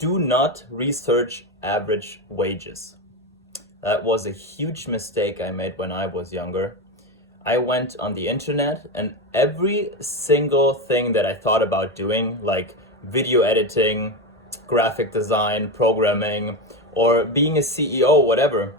do not research average wages. That was a huge mistake I made when I was younger. I went on the internet and every single thing that I thought about doing, like video editing, graphic design, programming, or being a CEO, whatever,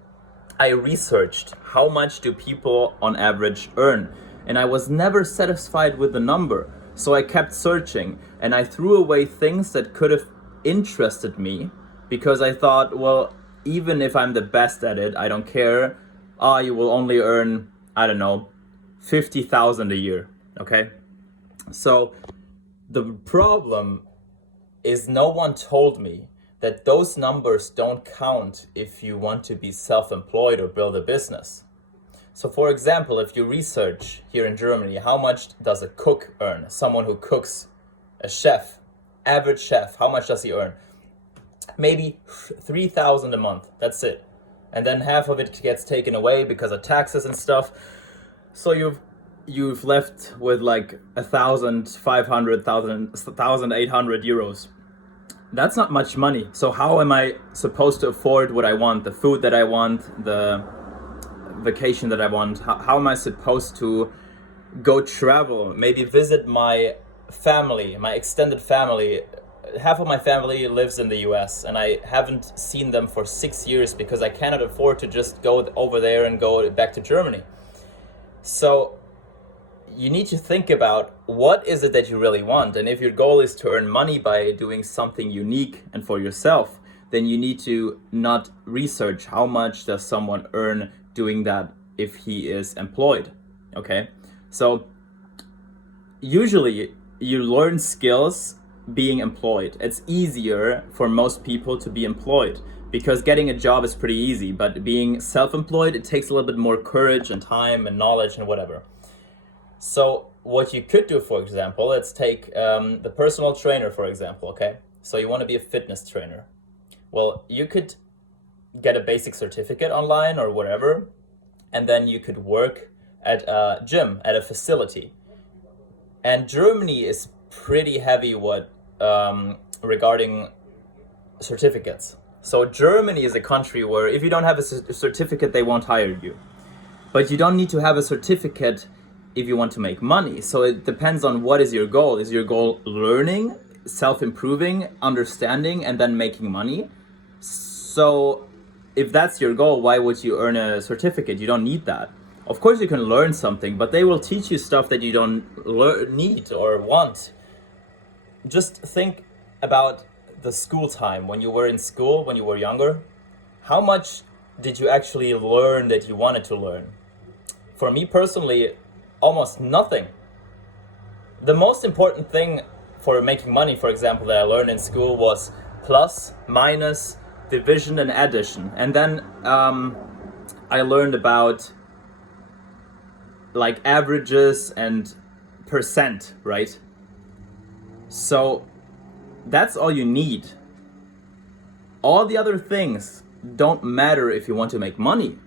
I researched how much do people on average earn. And I was never satisfied with the number. So I kept searching and I threw away things that could have interested me because I thought, well, even if I'm the best at it, I don't care. You will only earn, I don't know, 50,000 a year. Okay. So the problem is no one told me that those numbers don't count if you want to be self-employed or build a business. So for example, if you research here in Germany, how much does a cook earn? Someone who cooks, a chef, average chef, how much does he earn? Maybe 3,000 a month, that's it. And then half of it gets taken away because of taxes and stuff. So you've left with like 1,500, 1,800 euros. That's not much money. So how am I supposed to afford what I want, the food that I want, the vacation that I want? How am I supposed to go travel, maybe visit my family, my extended family? Half of my family lives in the US and I haven't seen them for 6 years because I cannot afford to just go over there and go back to Germany. So you need to think about what is it that you really want. And if your goal is to earn money by doing something unique and for yourself, then you need to not research how much does someone earn doing that if he is employed. Okay, so usually you learn skills being employed. It's easier for most people to be employed because getting a job is pretty easy, but being self-employed, it takes a little bit more courage and time and knowledge and whatever. So what you could do, for example, let's take the personal trainer, for example, okay? So you want to be a fitness trainer. Well, you could get a basic certificate online or whatever, and then you could work at a gym, at a facility. And Germany is pretty heavy regarding certificates. So Germany is a country where if you don't have a certificate, they won't hire you. But you don't need to have a certificate if you want to make money. So it depends on what is your goal. Is your goal learning, self-improving, understanding, and then making money? So if that's your goal, why would you earn a certificate? You don't need that. Of course you can learn something, but they will teach you stuff that you don't need or want. Just think about the school time when you were in school, when you were younger. How much did you actually learn that you wanted to learn? For me personally, almost nothing. The most important thing for making money, for example, that I learned in school was plus, minus, division, and addition. And then I learned about like averages and percent, right? So that's all you need. All the other things don't matter if you want to make money.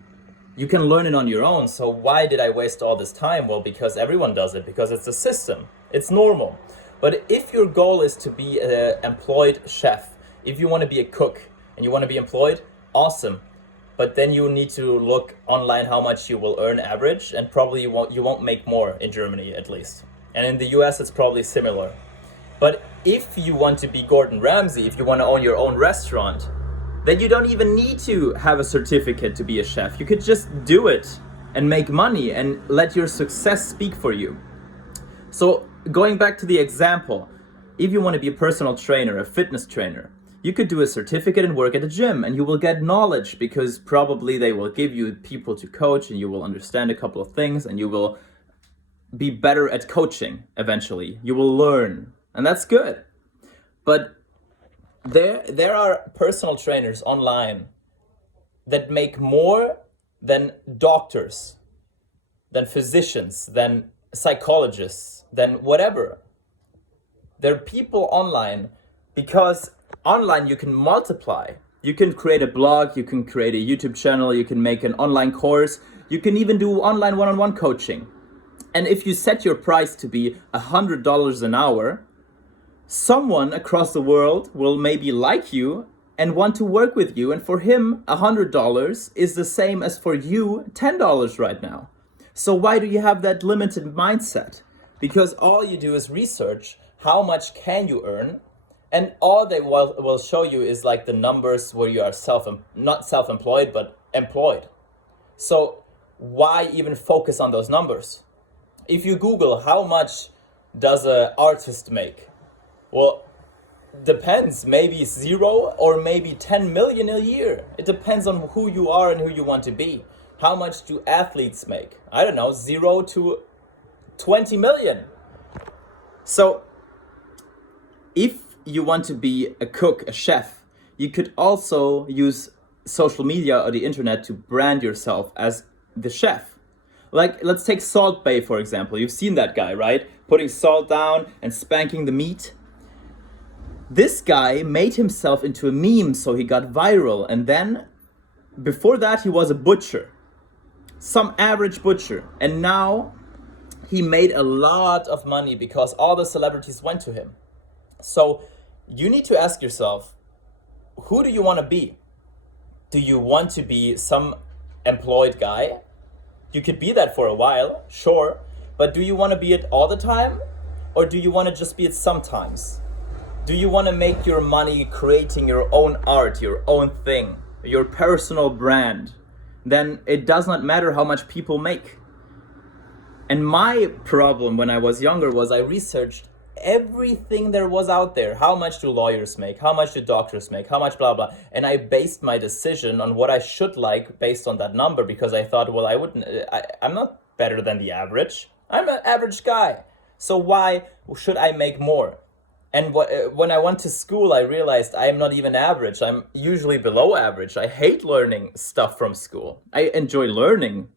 You can learn it on your own. So why did I waste all this time? Well, because everyone does it, because it's a system. It's normal. But if your goal is to be an employed chef, if you want to be a cook and you want to be employed, awesome. But then you need to look online how much you will earn average, and probably you won't make more in Germany at least. And in the US it's probably similar. But if you want to be Gordon Ramsay, if you want to own your own restaurant, then you don't even need to have a certificate to be a chef. You could just do it and make money and let your success speak for you. So going back to the example, if you want to be a personal trainer, a fitness trainer, you could do a certificate and work at a gym and you will get knowledge because probably they will give you people to coach and you will understand a couple of things and you will be better at coaching eventually. You will learn, and that's good. But there are personal trainers online that make more than doctors, than physicians, than psychologists, than whatever. There are people online because online you can multiply. You can create a blog, you can create a YouTube channel, you can make an online course, you can even do online one-on-one coaching. And if you set your price to be $100 an hour, Someone across the world will maybe like you and want to work with you, and for him $100 is the same as for you $10 right now. So why do you have that limited mindset? Because all you do is research how much can you earn, and all they will show you is like the numbers where you are not self-employed but employed. So why even focus on those numbers? If you Google how much does an artist make, well, depends, maybe 0 or maybe 10 million a year. It depends on who you are and who you want to be. How much do athletes make? I don't know, 0 to 20 million. So if you want to be a cook, a chef, you could also use social media or the internet to brand yourself as the chef. Like, let's take Salt Bae, for example. You've seen that guy, right? Putting salt down and spanking the meat. This guy made himself into a meme, so he got viral. And then, before that, he was a butcher. Some average butcher. And now, he made a lot of money because all the celebrities went to him. So, you need to ask yourself, who do you want to be? Do you want to be some employed guy? You could be that for a while, sure. But do you want to be it all the time? Or do you want to just be it sometimes? Do you want to make your money creating your own art, your own thing, your personal brand? Then it does not matter how much people make. And my problem when I was younger was I researched everything there was out there. How much do lawyers make? How much do doctors make? How much blah, blah. And I based my decision on what I should like based on that number, because I thought, well, I'm not better than the average. I'm an average guy. So why should I make more? And when I went to school, I realized I am not even average. I'm usually below average. I hate learning stuff from school. I enjoy learning,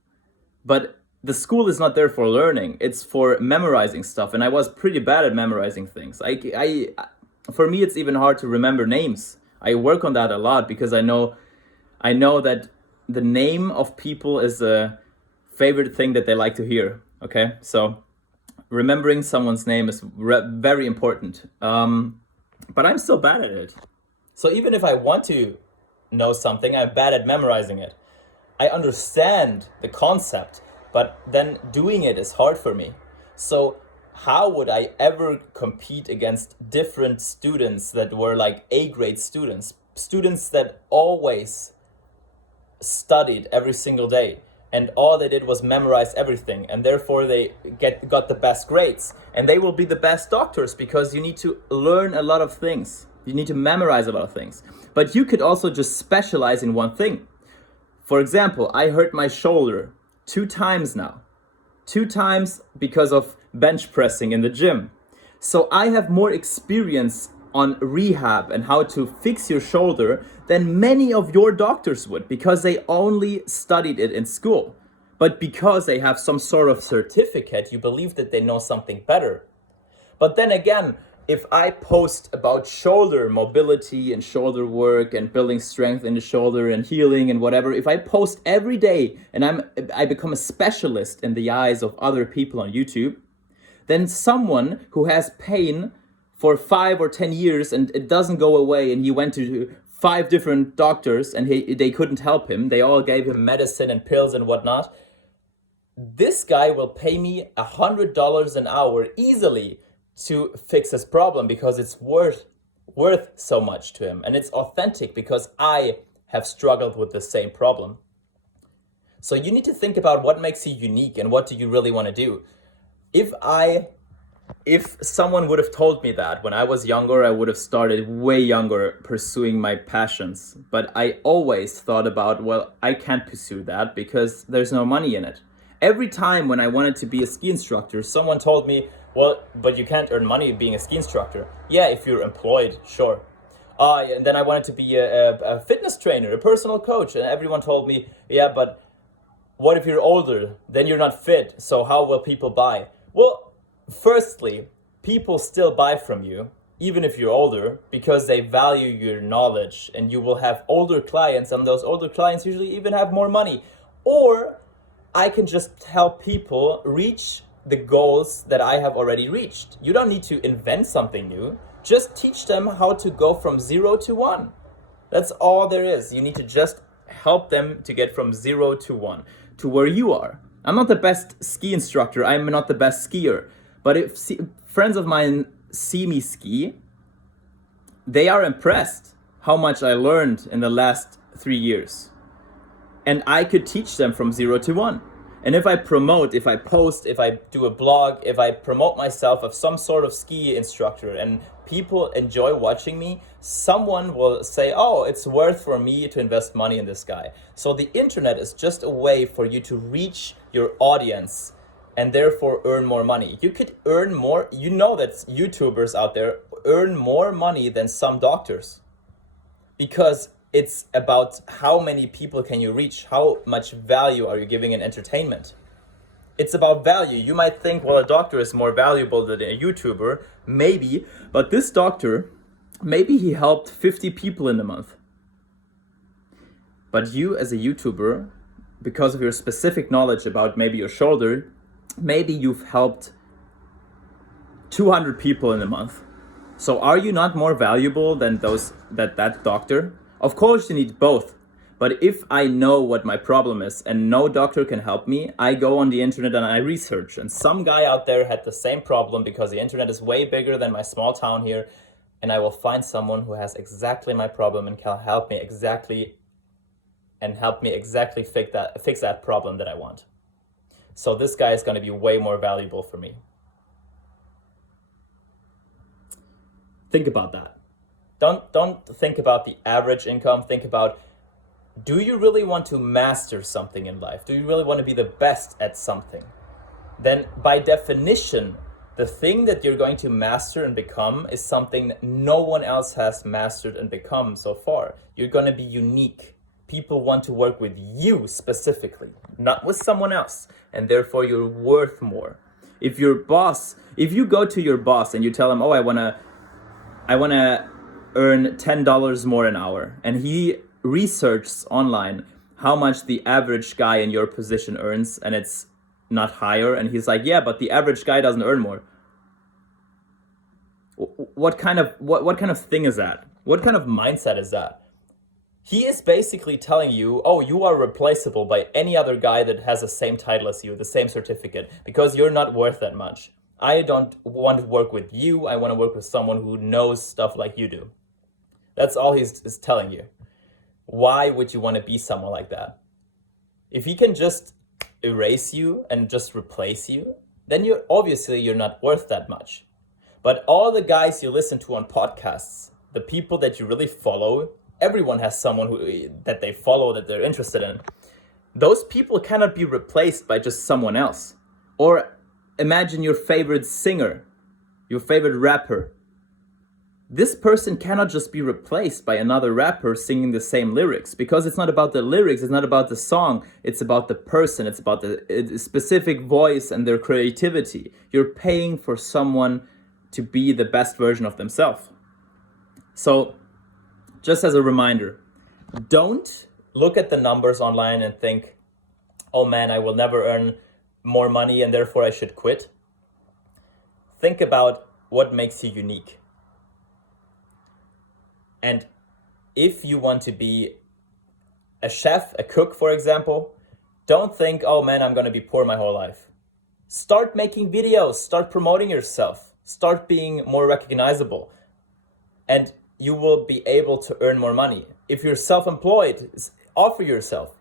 but the school is not there for learning. It's for memorizing stuff. And I was pretty bad at memorizing things. For me, it's even hard to remember names. I work on that a lot because I know that the name of people is a favorite thing that they like to hear. Okay, so remembering someone's name is very important, but I'm still bad at it. So even if I want to know something, I'm bad at memorizing it. I understand the concept, but then doing it is hard for me. So how would I ever compete against different students that were like A-grade students that always studied every single day? And all they did was memorize everything, and therefore they got the best grades. And they will be the best doctors because you need to learn a lot of things. You need to memorize a lot of things. But you could also just specialize in one thing. For example, I hurt my shoulder 2 times now. 2 times because of bench pressing in the gym. So I have more experience on rehab and how to fix your shoulder than many of your doctors would, because they only studied it in school. But because they have some sort of certificate, you believe that they know something better. But then again, if I post about shoulder mobility and shoulder work and building strength in the shoulder and healing and whatever, if I post every day and I become a specialist in the eyes of other people on YouTube, then someone who has pain for 5 or 10 years and it doesn't go away, and he went to 5 different doctors and they couldn't help him, they all gave him medicine and pills and whatnot, this guy will pay me $100 an hour easily to fix his problem, because it's worth so much to him, and it's authentic because I have struggled with the same problem. So you need to think about what makes you unique and what do you really want to do. If someone would have told me that when I was younger, I would have started way younger pursuing my passions. But I always thought about, well, I can't pursue that because there's no money in it. Every time when I wanted to be a ski instructor, someone told me, well, but you can't earn money being a ski instructor. Yeah, if you're employed, sure. And then I wanted to be a fitness trainer, a personal coach. And everyone told me, yeah, but what if you're older? Then you're not fit. So how will people buy? Well, firstly, people still buy from you, even if you're older, because they value your knowledge, and you will have older clients, and those older clients usually even have more money. Or I can just help people reach the goals that I have already reached. You don't need to invent something new. Just teach them how to go from 0 to 1. That's all there is. You need to just help them to get from 0 to 1 to where you are. I'm not the best ski instructor. I'm not the best skier. But if friends of mine see me ski, they are impressed how much I learned in the last 3 years. And I could teach them from 0 to 1. And if I promote, if I post, if I do a blog, if I promote myself as some sort of ski instructor and people enjoy watching me, someone will say, oh, it's worth for me to invest money in this guy. So the internet is just a way for you to reach your audience and therefore earn more money. You could earn more. You know that YouTubers out there earn more money than some doctors, because it's about how many people can you reach, how much value are you giving in entertainment. It's about value. You might think, well, a doctor is more valuable than a YouTuber. Maybe, but this doctor, maybe he helped 50 people in a month. But you as a YouTuber, because of your specific knowledge about maybe your shoulder, maybe you've helped 200 people in a month. So are you not more valuable than that doctor? Of course you need both. But if I know what my problem is and no doctor can help me, I go on the internet and I research. And some guy out there had the same problem, because the internet is way bigger than my small town here. And I will find someone who has exactly my problem and can help me exactly fix that problem that I want. So this guy is going to be way more valuable for me. Think about that. Don't think about the average income. Think about, do you really want to master something in life? Do you really want to be the best at something? Then by definition, the thing that you're going to master and become is something that no one else has mastered and become so far. You're going to be unique. People want to work with you specifically, not with someone else. And therefore you're worth more. If you go to your boss and you tell him, oh, I want to earn $10 more an hour, and he researches online how much the average guy in your position earns, and it's not higher, and he's like, yeah, but the average guy doesn't earn more. What kind of thing is that? What kind of mindset is that? He is basically telling you, oh, you are replaceable by any other guy that has the same title as you, the same certificate, because you're not worth that much. I don't want to work with you. I want to work with someone who knows stuff like you do. That's all he's telling you. Why would you want to be someone like that? If he can just erase you and just replace you, then you're not worth that much. But all the guys you listen to on podcasts, the people that you really follow, everyone has someone that they follow, that they're interested in. Those people cannot be replaced by just someone else. Or imagine your favorite singer, your favorite rapper. This person cannot just be replaced by another rapper singing the same lyrics, because it's not about the lyrics, it's not about the song, it's about the person, it's about the specific voice and their creativity. You're paying for someone to be the best version of themselves. So, just as a reminder, don't look at the numbers online and think, oh man, I will never earn more money and therefore I should quit. Think about what makes you unique. And if you want to be a chef, a cook, for example, don't think, oh man, I'm going to be poor my whole life. Start making videos, start promoting yourself, start being more recognizable, and you will be able to earn more money. If you're self-employed, offer yourself.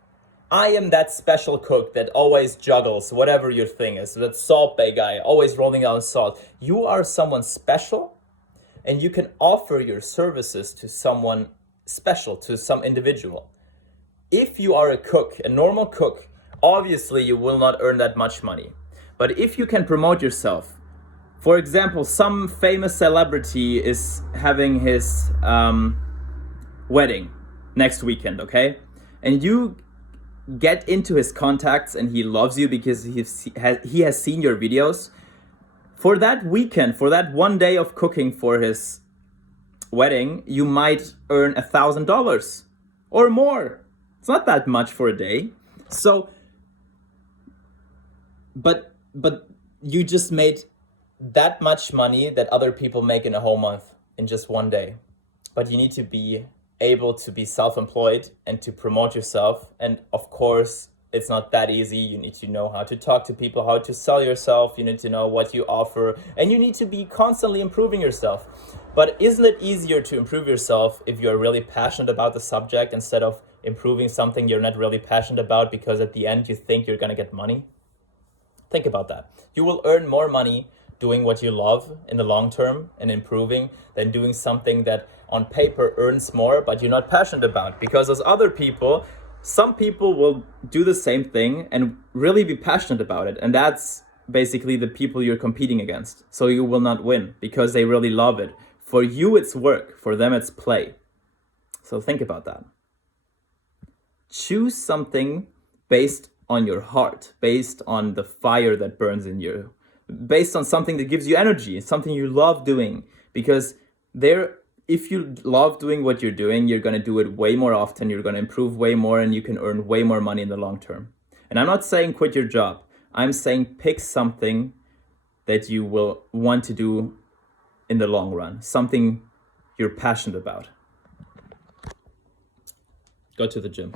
I am that special cook that always juggles whatever your thing is, that Salt Bay guy, always rolling out salt. You are someone special, and you can offer your services to someone special, to some individual. If you are a cook, a normal cook, obviously you will not earn that much money. But if you can promote yourself, for example, some famous celebrity is having his wedding next weekend, okay? And you get into his contacts and he loves you because he has seen your videos. For that weekend, for that one day of cooking for his wedding, you might earn $1,000 or more. It's not that much for a day. So, but you just made that much money that other people make in a whole month. in just one day, but you need to be able to be self-employed and to promote yourself. And of course, it's not that easy. You need to know how to talk to people, how to sell yourself. You need to know what you offer, and you need to be constantly improving yourself. But isn't it easier to improve yourself if you're really passionate about the subject instead of improving something you're not really passionate about because at the end you think you're going to get money? Think about that. You will earn more money doing what you love in the long term and improving than doing something that on paper earns more but you're not passionate about. Because as other people, some people will do the same thing and really be passionate about it, and that's basically the people you're competing against. So you will not win because they really love it. For you it's work, for them it's play. So think about that. Choose something based on your heart, based on the fire that burns in you, based on something that gives you energy, something you love doing. Because if you love doing what you're doing, you're going to do it way more often, you're going to improve way more, and you can earn way more money in the long term. And I'm not saying quit your job. I'm saying pick something that you will want to do in the long run, something you're passionate about. Go to the gym.